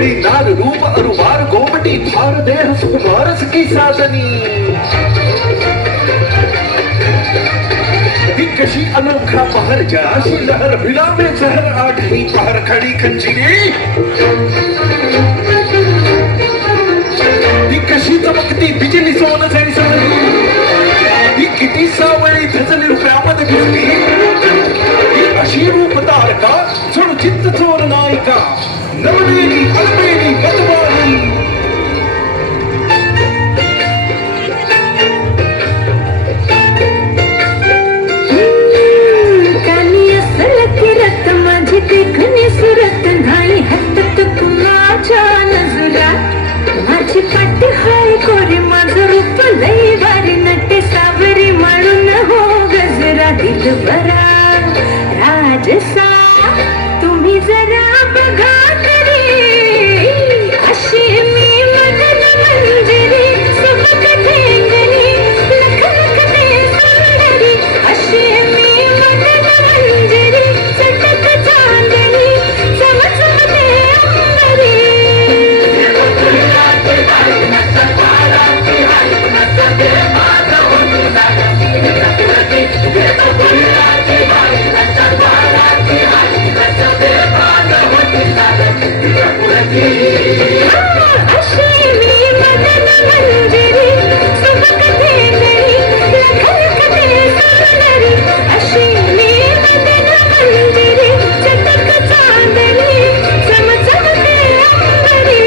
सावळी लाल रूप अरुवार गोमटी फार देह सुकुमारस की साजनी कशी अनोखा पहर जराशी लहर भिलावे जहर आठवी पहर खड़ी खंजीरी ती कशी चमकती बिजली सोन जैसली किती सावळी धजली रुपयामध्ये घेतली ही अशी रूप तारका चढ चित्त चोर नायिका नवलेली अलबेली मतवाली देखने सुरत नाही हत्त कुणाच्या नजरात माझी पाठ हाय कोरे माझं रूप लई भारी नटे सावरी म्हणून हो गजरा दिलबरा राजसा तुम्ही जरा बघा तरी अशी मी मदन मंजिरी सबक ठेंगणी लख लख ते सुंदरी अशी मी मदन मंजिरी चटक चांदणी चम चम ते अंबरी अशी मी मदन मंजिरी सबक ठेंगणी लख लख ते सुंदरी अशी मी मदन मंजिरी चटक चांदणी चम चम ते अंबरी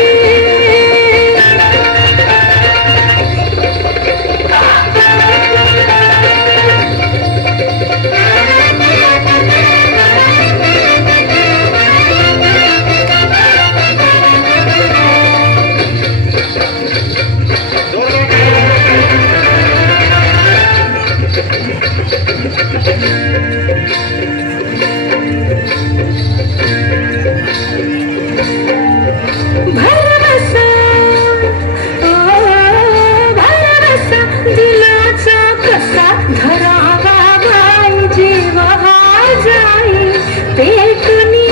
भरवसा भरवसा दिलाचा कसा धरावा बाई जीव हा जाई पेटुनी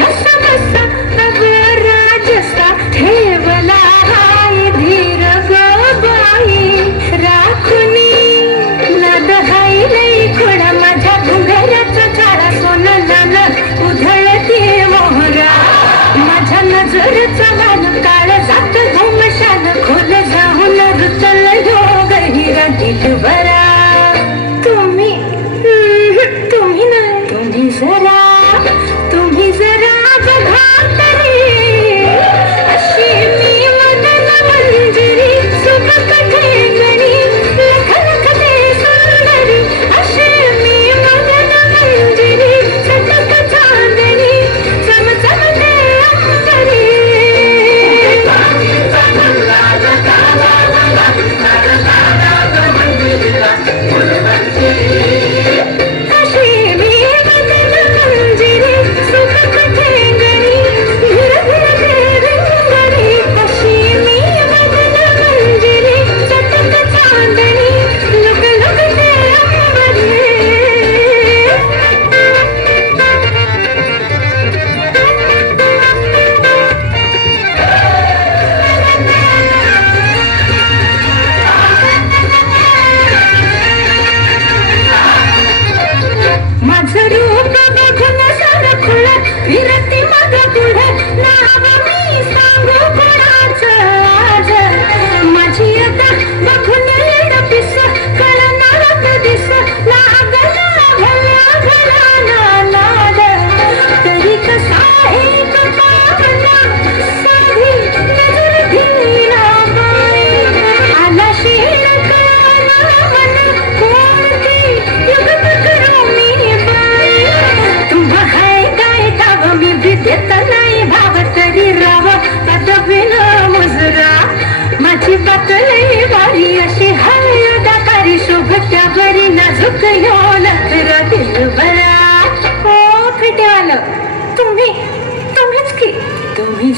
कसा बसा अगं राजसा ठेवला हाय धीर ग बाई राखुनी नाद हाय लई खोडा माझ्या घुंगराचा चारा सोनला उधळते मोहरा माझ्या नजरचा मान काळ जात घुमशान खोल जाऊन रुचल योग हिरा दिलबरा तुम्ही तुम्ही नाही तुम्ही जरा बघा तरी अशी मी मदन मंजिरी सुबक ठेंगणी लख लख ते सुंदरी अशी मी मदन मंजिरी चटक चांदणी चम चम ते अंबरी अशी मी मदन मंजिरी सुबक ठेंगणी धीर धीर ते रंगरी अशी मी मदन मंजिरी चटक चांदणी लुक लुक ते अंबरी माझं रूप बघून सारं खुळं फिरती माझं पुढं नाव मी सांगू कोणाचं आज माझी आता बघून येड पिस कळणार दिस लागला भल्या भला नाद तरी कसा एक पावला साधी नजर दिला बाई आला शेण कळाला मन कोणती युगत करू मी बाई तुम्हा हाय काय काव मी भी देत नाही भाव तरी राव पदवीन मुजरा माझी बातली वारी अशी हाय दाकारी शोभत्या बरी नाजूक योन तर दिलबरा ओ फिट्याल तुम्हीच की तुम्ही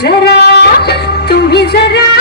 जरा